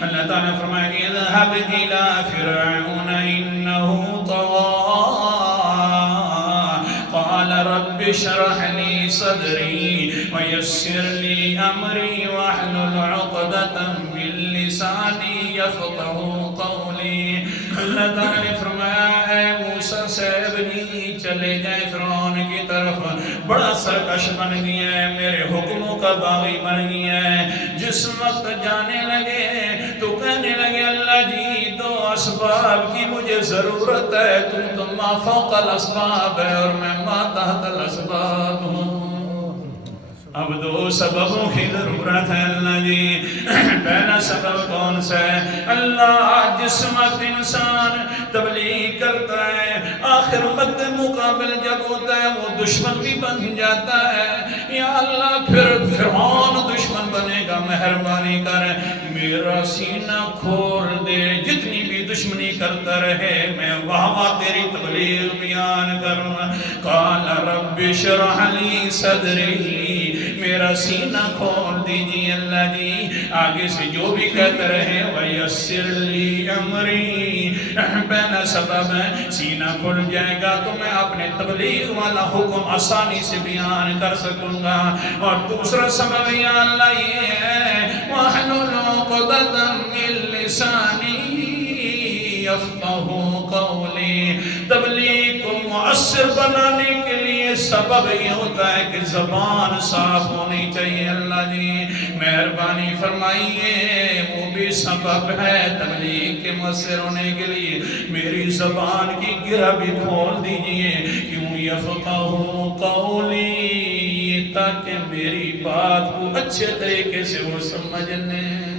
اللہ تعالیٰ نے فرمایا کہ اذهب الى فرعون انه طغى قال رب اشرح لي صدري ويسر لي امري واحلل عقدة من لساني يفقهوا قولي اللہ تعالیٰ نے فرمایا اے موسیٰ صاحب جی چلے جائیں فرعون کی طرف، بڑا سرکش بن گیا ہے، میرے حکموں کا باغی بن گیا ہے۔ جس وقت جانے لگے تو کہنے لگے اللہ جی دو اسباب کی مجھے ضرورت ہے، تم تو ما فوق الاسباب ہے اور میں ما تحت الاسباب ہوں۔ اب دو سببوں کی ضرورت ہے اللہ جی۔ پہلا سبب کون سا ہے؟ اللہ جس وقت انسان تبلیغ کرتا ہے آخر وقت مقابل جب ہوتا ہے وہ دشمن بھی بن جاتا ہے۔ یا اللہ پھر فرعون دشمن بنے گا، مہربانی کر میرا سینہ کھول دے، جتنی بھی دشمنی کرتا رہے میں وہاں تیری تبلیغ بیان کروں۔ قال رب اشرح لي صدری، میرا سینہ کھول دیجیے اللہ جی۔ آگے سے جو بھی کہتے رہے وَيَسِّرْ لِي أَمْرِي، پہلا سبب ہے سینہ کھل جائے گا تو میں اپنے تبلیغ والا حکم آسانی سے بیان کر سکوں گا۔ اور دوسرا سبب یا اللہ یہ ہے وَاحْلُلْ عُقْدَةً مِّن لِّسَانِي يَفْقَهُوا قَوْلِي، تبلیغ کو مؤثر بنانے کے لیے سبب یہ ہوتا ہے کہ زبان صاف ہونی چاہیے۔ اللہ جی مہربانی فرمائیے وہ بھی سبب ہے تبلیغ کے مؤثر ہونے کے لیے، میری زبان کی گرہ بھی کھول دیجئے۔ کیوں؟ یفقہوا قولی، تاکہ میری بات کو اچھے طریقے سے وہ سمجھ لیں۔